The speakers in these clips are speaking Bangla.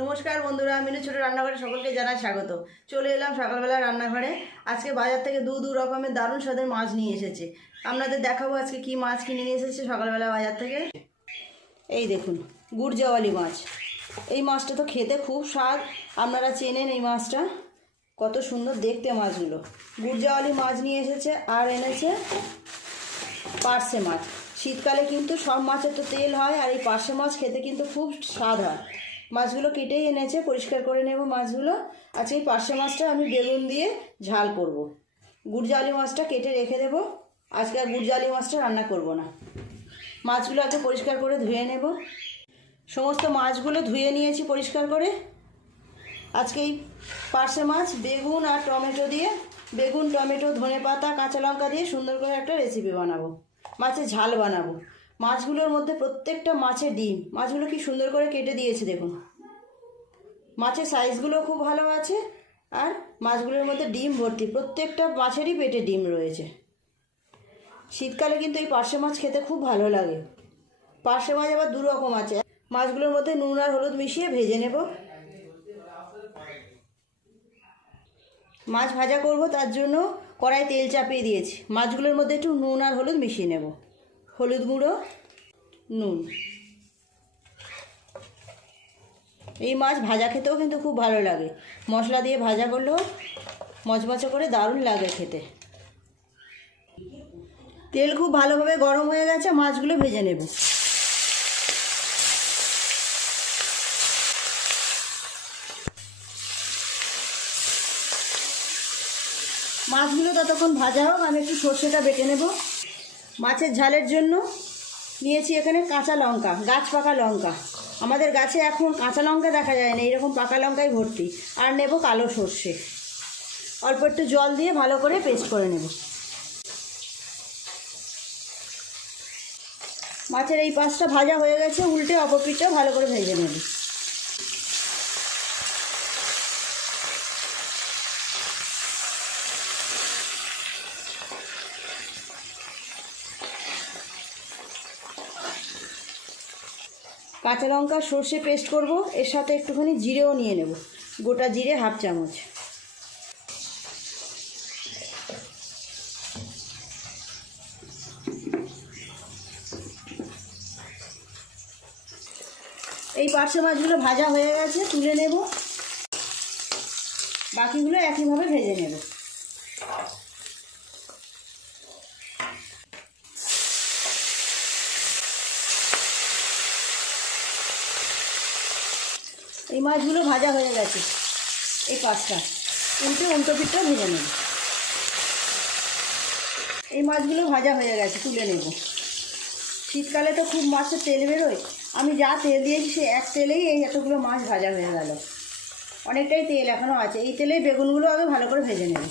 নমস্কার বন্ধুরা, মিনু ছোট রান্নাঘরে সকলকে জানাই স্বাগত। চলে এলাম সকালবেলা রান্নাঘরে। আজকে বাজার থেকে দু রকমের দারুণ স্বাদের মাছ নিয়ে এসেছে। আপনাদের দেখাবো আজকে কি মাছ কিনে নিয়ে এসেছে সকালবেলা বাজার থেকে। এই দেখুন, গুড়জাওয়ালি মাছ। এই মাছটা তো খেতে খুব স্বাদ, আপনারা চেনেন এই মাছটা। কত সুন্দর দেখতে মাছগুলো। গুড়জাওয়ালি মাছ নিয়ে এসেছে আর এনেছে পার্শে মাছ। শীতকালে কিন্তু সব মাছের তো তেল হয়, আর এই পার্শে মাছ খেতে কিন্তু খুব স্বাদ হয়। মাছগুলো কেটেই এনেছে, পরিষ্কার করে নেব মাছগুলো। আজকে এই পার্শে মাছটা আমি বেগুন দিয়ে ঝাল করব। গুড়জাওয়ালি মাছটা কেটে রেখে দেবো, আজকে আর গুড়জাওয়ালি মাছটা রান্না করব না। মাছগুলো আগে পরিষ্কার করে ধুয়ে নেব। সমস্ত মাছগুলো ধুয়ে নিয়েছি পরিষ্কার করে। আজকে এই পার্শে মাছ বেগুন আর টমেটো দিয়ে, বেগুন টমেটো ধনেপাতা কাঁচা লঙ্কা দিয়ে সুন্দর করে একটা রেসিপি বানাবো। মাছের ঝাল বানাবো। মাছগুলোর মধ্যে প্রত্যেকটা মাছে ডিম। মাছগুলো কি সুন্দর করে কেটে দিয়েছে দেখুন। মাছের সাইজগুলো খুব ভালো আছে, আর মাছগুলোর মধ্যে ডিম ভর্তি। প্রত্যেকটা মাছেরই পেটে ডিম রয়েছে। শীতকালে কিন্তু এই পার্শে মাছ খেতে খুব ভালো লাগে। পার্শে মাছ আবার দু রকম আছে। মাছগুলোর মধ্যে নুন আর হলুদ মিশিয়ে ভেজে নেব। মাছ ভাজা করব, তার জন্য কড়াই তেল চাপিয়ে দিয়েছি। মাছগুলোর মধ্যে একটু নুন আর হলুদ মিশিয়ে নেব। হলুদ গুঁড়ো, নুন। এই মাছ ভাজা খেতেও কিন্তু খুব ভালো লাগে। মশলা দিয়ে ভাজা করলেও মচমচে করে দারুণ লাগে খেতে। তেল খুব ভালোভাবে গরম হয়ে গেছে, মাছগুলো ভেজে নেব। মাছগুলো ততক্ষণ ভাজা হোক, আমি একটু সর্ষেটা বেটে নেব। মাছের ঝালের জন্য নিয়েছি এখানে কাঁচা লঙ্কা, গাছ পাকা লঙ্কা। আমাদের গাছে এখন কাঁচা লঙ্কা দেখা যায় না, এইরকম পাকা লঙ্কাই ভর্তি। আর নেব কালো সর্ষে। অল্প একটু জল দিয়ে ভালো করে পেস্ট করে নেব। মাছের এই পাশটা ভাজা হয়ে গেছে, উল্টে অপর পিঠটাও ভালো করে ভেজে নেব। কাঁচা লঙ্কা সর্ষে পেস্ট করব, এর সাথে একটুখানি জিরেও নিয়ে নেব। গোটা জিরে হাফ চামচ। এই পার্শে মাছগুলো ভাজা হয়ে গেছে, তুলে নেব। বাকিগুলো একইভাবে ভেজে নেব। এই মাছগুলো ভাজা হয়ে গেছে, এই পাঁচটা উল্টো পিঠটা ভেজে নেব। এই মাছগুলো ভাজা হয়ে গেছে, তুলে নেব। শীতকালে তো খুব মাছের তেল বেরোয়। আমি যা তেল দিয়েছি সে এক তেলেই এই এতগুলো মাছ ভাজা হয়ে গেল। অনেকটাই তেল এখনও আছে। এই তেলেই বেগুনগুলো আগে ভালো করে ভেজে নেব।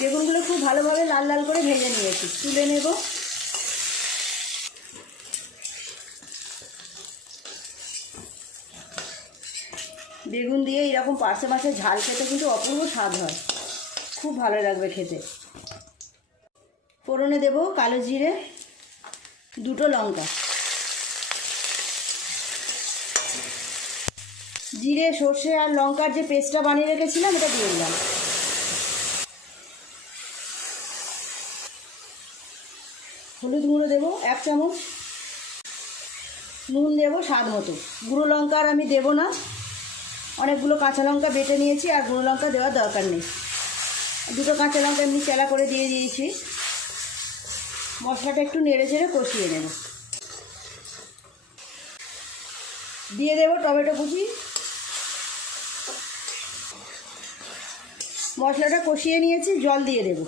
বেগুনগুলো খুব ভালোভাবে লাল লাল করে ভেজে নিয়েছি, তুলে নেব। বেগুন দিয়ে এরকম পার্শে মাছের ঝাল খেতে কিন্তু অপূর্ব স্বাদ হয়, খুব ভালো লাগবে খেতে। ফোড়নে দেব কালো জিরে, দুটো লঙ্কা। জিরে সর্ষে আর লঙ্কার যে পেস্টটা বানিয়ে রেখেছিলাম এটা দিয়ে দিলাম। হলুদ গুঁড়ো দেবো 1 চামচ। নুন দেবো স্বাদ মতো। গুঁড়ো লঙ্কা আর আমি দেবো না, অনেকগুলো কাঁচা লঙ্কা বেটে নিয়েছি, আর গুঁড়ো লঙ্কা দেওয়ার দরকার নেই। দুটো কাঁচা লঙ্কা এমনি চেলা করে দিয়ে দিয়েছি। মশলাটা একটু নেড়ে চেড়ে কষিয়ে নেব। দিয়ে দেবো টমেটো কুচি। মশলাটা কষিয়ে নিয়েছি, জল দিয়ে দেব।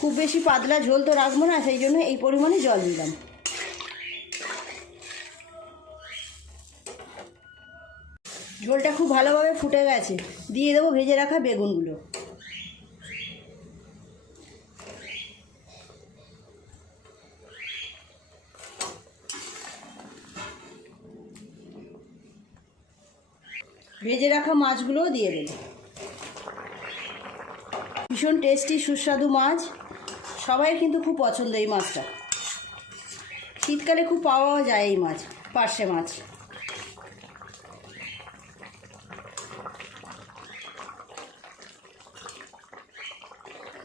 খুব বেশি পাতলা ঝোল তো রাখবো না, সেই জন্য এই পরিমাণে জল দিলাম। ঝোলটা খুব ভালোভাবে ফুটে গেছে, দিয়ে দেবো ভেজে রাখা বেগুনগুলো। ভেজে রাখা মাছগুলোও দিয়ে দেব। ভীষণ টেস্টি সুস্বাদু মাছ, সবাই কিন্তু খুব পছন্দ এই মাছটা। শীতকালে খুব পাওয়াও যায় এই মাছ, পার্শে মাছ।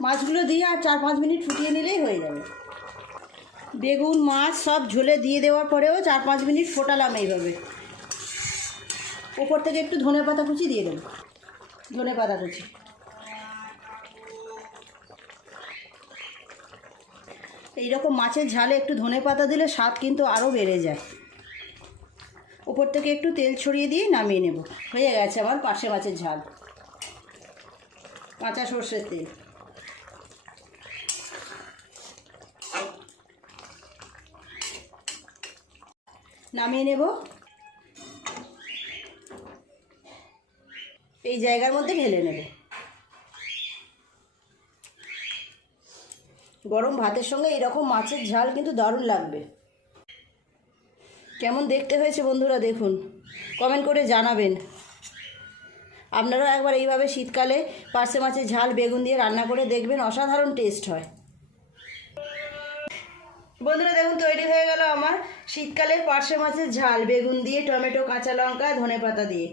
মাছগুলো দিয়ে আর 4-5 মিনিট ফুটিয়ে নিলেই হয়ে যাবে। বেগুন মাছ সব ঝোলে দিয়ে দেওয়ার পরেও 4-5 মিনিট ফোটালাম এইভাবে। ওপর থেকে একটু ধনেপাতা কুচি দিয়ে দেবো, ধনেপাতা কুচি। এইরকম মাছের ঝালে একটু ধনেপাতা দিলে স্বাদ কিন্তু আরও বেড়ে যায়। ওপর থেকে একটু তেল ছড়িয়ে দিয়ে নামিয়ে নেব। হয়ে গেছে আমার পার্শে মাছের ঝাল, কাঁচা সর্ষের তেল। নামিয়ে নেব। এই জায়গার মধ্যে ঢেলে নেব। গরম ভাতের সঙ্গে এরকম মাছের ঝাল কিন্তু দারুণ লাগবে। কেমন দেখতে হয়েছে বন্ধুরা দেখুন, কমেন্ট করে জানাবেন। আপনারাও একবার এইভাবে শীতকালে পার্শে মাছের ঝাল বেগুন দিয়ে রান্না করে দেখবেন, অসাধারণ টেস্ট হয়। বন্ধুরা দেখুন, তৈরি হয়ে গেল আমার শীতকালের পার্শে মাছের ঝাল বেগুন দিয়ে, টমেটো, কাঁচা লঙ্কা, ধনেপাতা দিয়ে।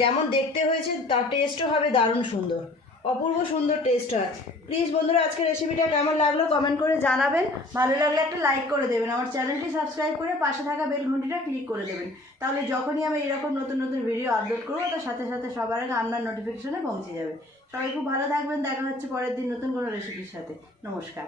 যেমন দেখতে হয়েছে তার টেস্টও হবে দারুণ সুন্দর, অপূর্ব সুন্দর টেস্ট হয়। প্লিজ বন্ধুরা আজকের রেসিপিটা কেমন লাগলো কমেন্ট করে জানাবেন। ভালো লাগলে একটা লাইক করে দেবেন, আমার চ্যানেলটি সাবস্ক্রাইব করে পাশে থাকা বেল ঘন্টিটা ক্লিক করে দেবেন। তাহলে যখনই আমি এরকম নতুন নতুন ভিডিও আপলোড করবো তার সাথে সাথে সবার আগে আপনার নোটিফিকেশনে পৌঁছে যাবে। সবাই খুব ভালো থাকবেন, দেখা হচ্ছে পরের দিন নতুন কোনো রেসিপির সাথে। নমস্কার।